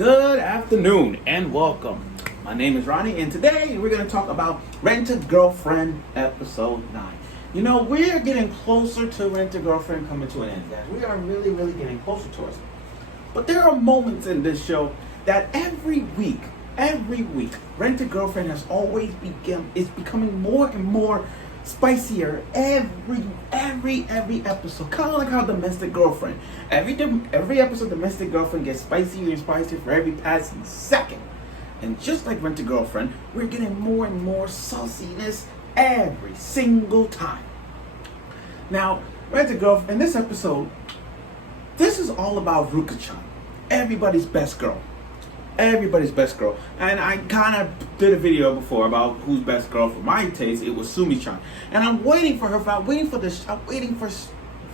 Good afternoon and welcome. My name is Ronnie and today we're going to talk about Rent-A-Girlfriend episode 9. You know, we're getting closer to Rent-A-Girlfriend coming to an end, guys. We are really getting closer to it. But there are moments in this show that every week, Rent-A-Girlfriend has always is becoming more and more spicier every episode. Kind of like how Domestic Girlfriend. Every episode, Domestic Girlfriend gets spicier and spicier for every passing second. And just like Rent-A-Girlfriend, we're getting more and more sauciness every single time. Now, Rent-A-Girlfriend, in this episode, this is all about Ruka-Chan, everybody's best girl. Everybody's best girl. And I kind of did a video before about who's best girl. For my taste, it was Sumi-chan. And I'm waiting for her. I'm waiting for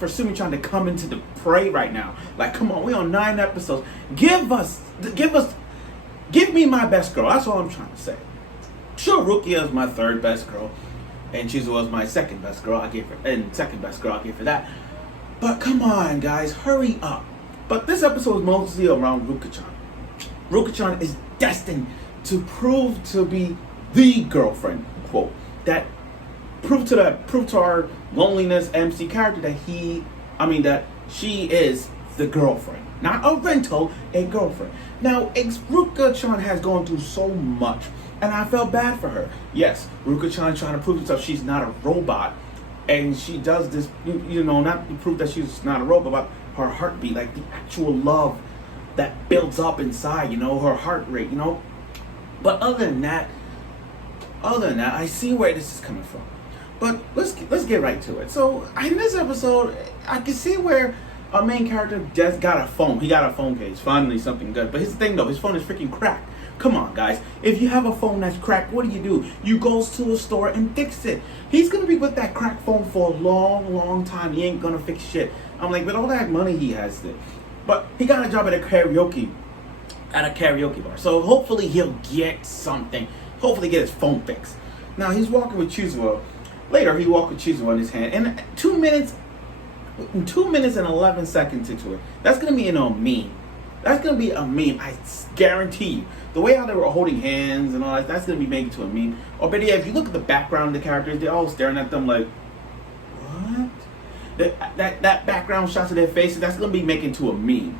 Sumi-chan to come into the fray right now. Like, come on, we on 9 episodes. Give me my best girl. That's all I'm trying to say. Sure, Rukia is my 3rd best girl, and Chizuo was my 2nd best girl. I gave her that. But come on, guys, hurry up. But this episode is mostly around Ruka-Chan. Ruka-Chan is destined to prove to be the girlfriend, quote, that prove to our loneliness MC character that she is the girlfriend. Not a rental, a girlfriend. Now, Ruka-Chan has gone through so much, and I felt bad for her. Yes, Ruka-Chan trying to prove herself she's not a robot, and she does this, not to prove that she's not a robot, but her heartbeat, like the actual love that builds up inside, her heart rate, But other than that, I see where this is coming from. But let's get right to it. So in this episode, I can see where our main character just got a phone. He got a phone case. Finally, something good. But his thing though, his phone is freaking cracked. Come on, guys. If you have a phone that's cracked, what do? You goes to a store and fix it. He's gonna be with that cracked phone for a long time. He ain't gonna fix shit. I'm like, with all that money he has there. But he got a job at a karaoke bar. So hopefully he'll get something. Hopefully get his phone fixed. Now he's walking with Chizuo. Later he walked with Chizuo in his hand. And 2 minutes and 11 seconds into it, that's gonna be a meme. That's gonna be a meme. I guarantee you. The way how they were holding hands and all that, that's gonna be made into a meme. Or better yet, if you look at the background of the characters, they're all staring at them like, what? That background shots of their faces, that's gonna be making to a meme.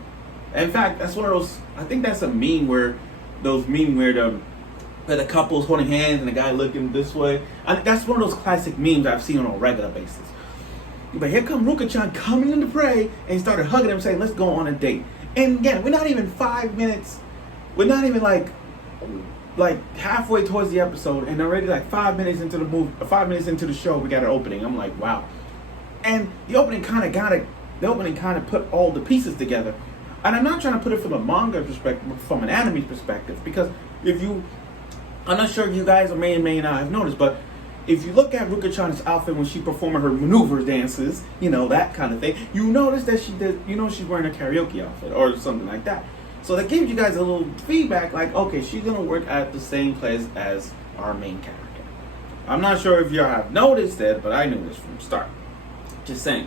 In fact, that's one of those. I think that's a meme where the couple's holding hands and the guy looking this way. That's one of those classic memes I've seen on a regular basis. But here come Ruka-Chan coming into play, and he started hugging him, saying, "Let's go on a date." And again, we're not even 5 minutes. We're not even like halfway towards the episode, and already like 5 minutes into the movie, 5 minutes into the show, we got an opening. I'm like, wow. And the opening kind of put all the pieces together. And I'm not trying to put it from a manga perspective, but from an anime perspective. Because I'm not sure you guys may not have noticed, but if you look at Ruka-Chan's outfit when she performing her maneuver dances, that kind of thing, you notice that she's wearing a karaoke outfit or something like that. So that gives you guys a little feedback, like, okay, she's going to work at the same place as our main character. I'm not sure if y'all have noticed it, but I knew this from the start. Just saying.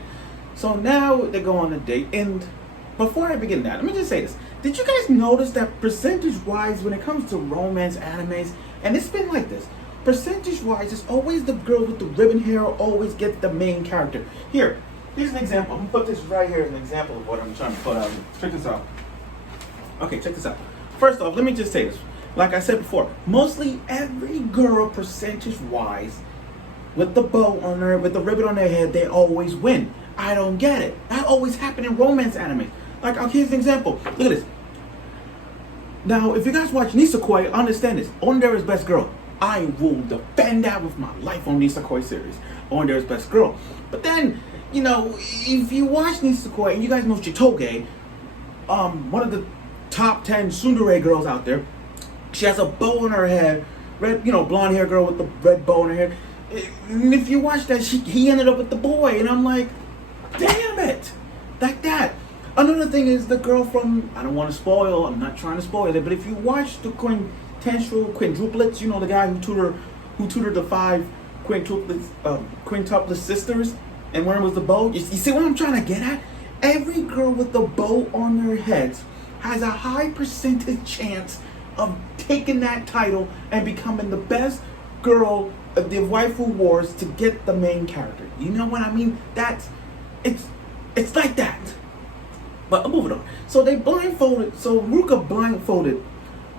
So now they go on a date, and before I begin that, let me just say this. Did you guys notice that percentage-wise, when it comes to romance animes, and it's been like this, percentage-wise, it's always the girl with the ribbon hair always gets the main character. Here's an example. I'm going to put this right here as an example of what I'm trying to put out. Check this out. Okay, check this out. First off, let me just say this. Like I said before, mostly every girl, percentage-wise, with the bow on her, with the ribbon on their head, they always win. I don't get it. That always happened in romance anime. Like, here's an example. Look at this. Now, if you guys watch Nisekoi, understand this. Ondere's best girl. I will defend that with my life on Nisekoi series. Ondere's best girl. But then, if you watch Nisekoi, and you guys know Chitoge, one of the top 10 tsundere girls out there, she has a bow on her head, red, blonde hair girl with the red bow on her head. And if you watch that, he ended up with the boy, and I'm like, damn it, like that. Another thing is the girl from, I don't want to spoil, I'm not trying to spoil it, but if you watch the quintuplets, the guy who tutored the 5 quintuplets sisters, and one was the bow. You see what I'm trying to get at? Every girl with the bow on their heads has a high percentage chance of taking that title and becoming the best girl of the waifu wars to get the main character. You know what I mean? It's like that. But I'm moving on. So they blindfolded. So Ruka blindfolded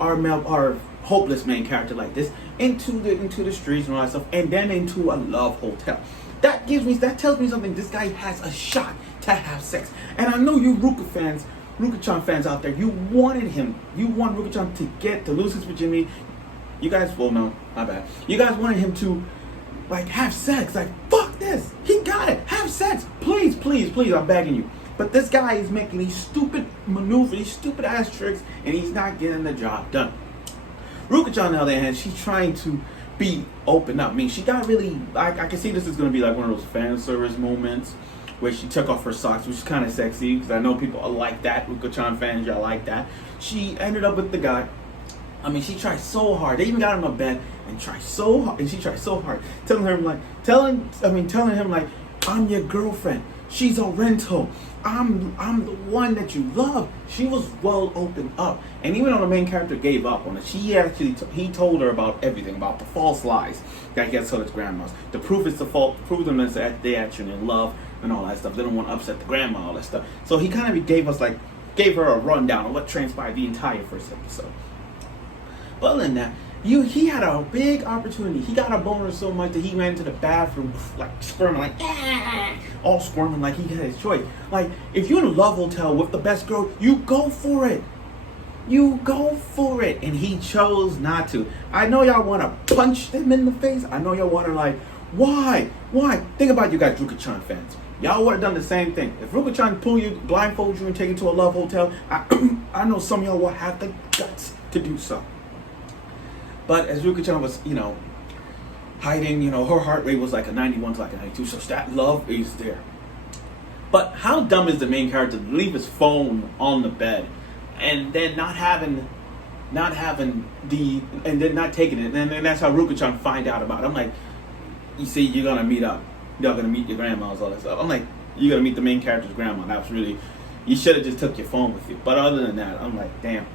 our hopeless main character like this into the streets and all that stuff, and then into a love hotel. That tells me something. This guy has a shot to have sex, and I know you Ruka-Chan fans out there, you want Ruka-Chan to lose his virginity. You guys, well, no, my bad. You guys wanted him to like have sex. Like, fuck this. He got it. Have sex, please, please, please. I'm begging you. But this guy is making these stupid maneuvers, these stupid ass tricks, and he's not getting the job done. Ruka-Chan, on the other hand, she's trying to be open up. I mean, she got really, I can see this is going to be like one of those fan service moments where she took off her socks, which is kind of sexy, because I know people like that. Ruka-Chan fans, y'all like that. She ended up with the guy. I mean, she tried so hard. They even got him a bed and tried so hard, and she tried so hard, telling him like, I'm your girlfriend. She's a rental. I'm the one that you love. She was well opened up, and even though the main character gave up on it, he told her about everything, about the false lies that he gets told his grandmas. The proof is the fault. Prove them that they actually in love and all that stuff. They don't want to upset the grandma, all that stuff. So he kind of gave her a rundown of what transpired the entire first episode. But other than that, he had a big opportunity. He got a boner so much that he went into the bathroom like squirming, all squirming like he had his choice. Like, if you're in a love hotel with the best girl, you go for it. You go for it. And he chose not to. I know y'all want to punch him in the face. I know y'all want to like, why? Think about you guys, Ruka-Chan fans. Y'all would have done the same thing. If Ruka-Chan blindfold you and take you to a love hotel, I know some of y'all will have the guts to do so. But as Ruka-Chan was, hiding, her heart rate was like a 91 to like a 92, so that love is there. But how dumb is the main character to leave his phone on the bed and then not taking it, and then that's how Ruka-Chan find out about it. I'm like, you see, you're gonna meet up. Y'all gonna meet your grandmas, all that stuff. I'm like, you're gonna meet the main character's grandma. That was really, you should have just took your phone with you. But other than that, I'm like, damn.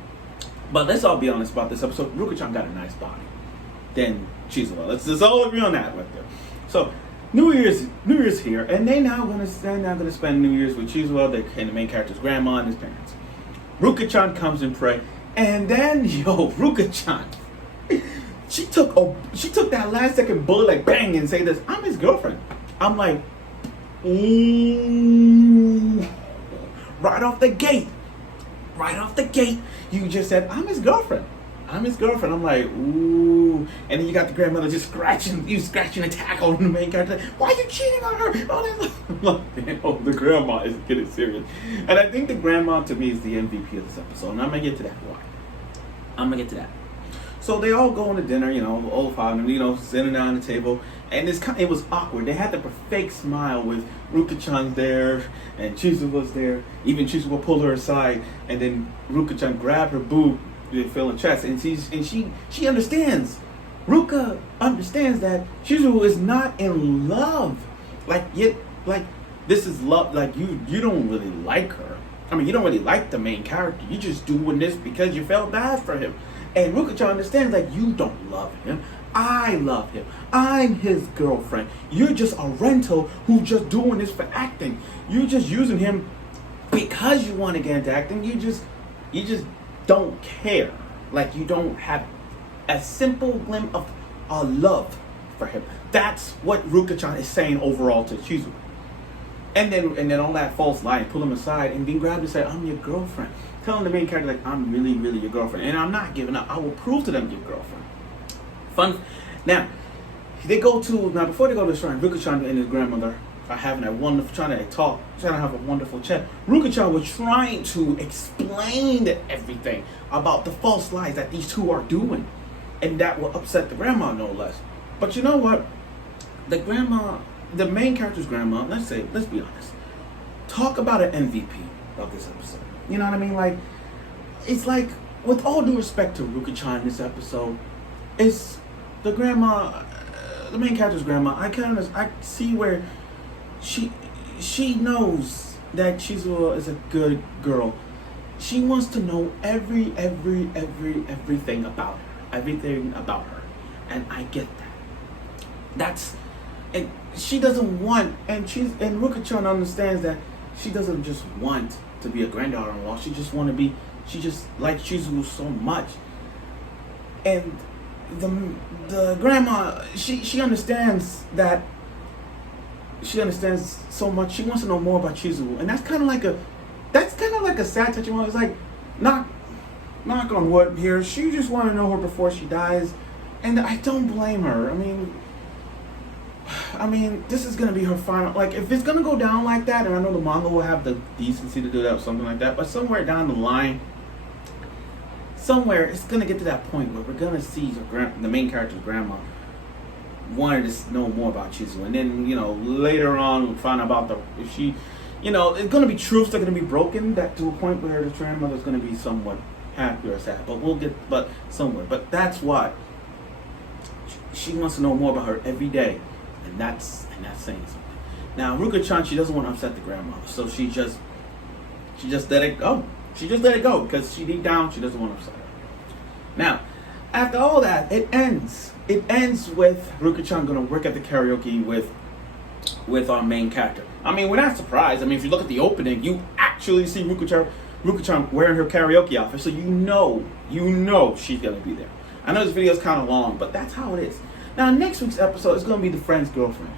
But let's all be honest about this episode. Ruka-Chan got a nice body. Then Chizuo. Let's just all agree on that right there. So New Year's here, and they're now gonna spend New Year's with Chizuo and the main character's grandma and his parents. Ruka-Chan comes and pray, and then Ruka-Chan, she took that last second bullet like bang and say this. I'm his girlfriend. I'm like, ooh, right off the gate, you just said I'm his girlfriend. I'm like, ooh. And then you got the grandmother just scratching a tackle on the main character. Why are you cheating on her? I'm like, damn, the grandma is getting serious. And I think the grandma, to me, is the MVP of this episode. And I'm going to get to that. Why? I'm going to get to that. So they all go on to dinner, all five of them, sitting down at the table. And it was awkward. They had the fake smile with Ruka-Chan's there and Chizuo was there. Even Chizuo pulled her aside, and then Ruka-Chan grabbed her boob, feeling chest, and she understands. Ruka understands that Chizuo is not in love. This is love. Like, you don't really like her. I mean, you don't really like the main character. You just doing this because you felt bad for him. And Ruka-Chan understands that you don't love him. I love him. I'm his girlfriend. You're just a rental who's just doing this for acting. You're just using him because you want to get into acting. You just don't care. Like, you don't have a simple glimpse of a love for him. That's what Ruka-Chan is saying overall to Chizuo. And then all that false lie, pull him aside and then grab him and say, I'm your girlfriend. Telling the main character, like, I'm really, really your girlfriend. And I'm not giving up. I will prove to them your girlfriend. Fun. Now, before they go to the shrine, Ruka-Chan and his grandmother are having trying to have a wonderful chat. Ruka-Chan was trying to explain everything about the false lies that these two are doing. And that will upset the grandma, no less. But you know what? The main character's grandma, let's be honest. Talk about an MVP of this episode. You know what I mean? Like, it's like, with all due respect to Ruka-Chan in this episode, it's the grandma, the main character's grandma. I see where she knows that Chizuo is a good girl, She wants to know everything about her. Everything about her. And I get that. And she doesn't want, and Ruka-Chan understands that she doesn't just want to be a granddaughter-in-law. She just likes Chizuo so much. And the grandma, she understands that. She understands so much. She wants to know more about Chizuo, and that's kind of like a sad touching moment. It's like, knock on wood here. She just want to know her before she dies, and I don't blame her. I mean, this is gonna be her final. Like, if it's gonna go down like that, and I know the manga will have the decency to do that or something like that, but somewhere down the line, it's gonna get to that point where we're gonna see the main character's grandma wanted to know more about Chizuo, and then later on we'll find out about if she, it's gonna be truths that are gonna be broken that to a point where the grandmother's gonna be somewhat happy or sad, but somewhere. But that's why she wants to know more about her every day, and that's saying something. Now Ruka-Chan, she doesn't want to upset the grandmother, so she just let it go. She just let it go because she deep down she doesn't want to upset her. Now, after all that, it ends. It ends with Ruka-Chan gonna work at the karaoke with our main character. I mean, we're not surprised. I mean, if you look at the opening, you actually see Ruka-Chan wearing her karaoke outfit, so you know she's gonna be there. I know this video is kind of long, but that's how it is. Now, next week's episode is gonna be the friend's girlfriend.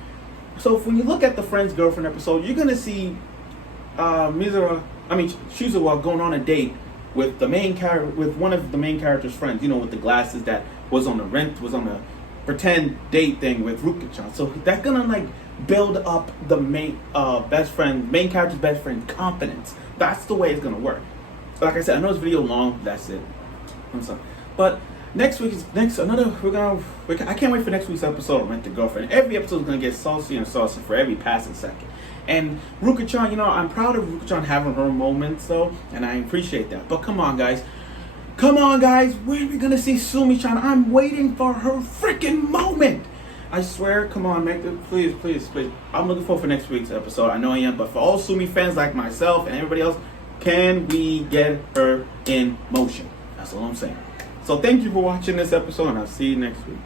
So when you look at the friend's girlfriend episode, you're gonna see Chizuo going on a date with one of the main character's friends, with the glasses, that was on a pretend date thing with Ruka-Chan. So that's gonna build up the main character's best friend confidence. That's the way it's gonna work. Like I said, I know this video long. That's it. I'm sorry, but I can't wait for next week's episode of Rent the Girlfriend. Every episode is gonna get saucy and saucy for every passing second. And Ruka-Chan, I'm proud of Ruka-Chan having her moments though, and I appreciate that. But come on, guys. When are we gonna see Sumi-chan? I'm waiting for her freaking moment. I swear, come on, please. I'm looking forward for next week's episode. I know I am, but for all Sumi fans like myself and everybody else, can we get her in motion? That's all I'm saying. So thank you for watching this episode, and I'll see you next week.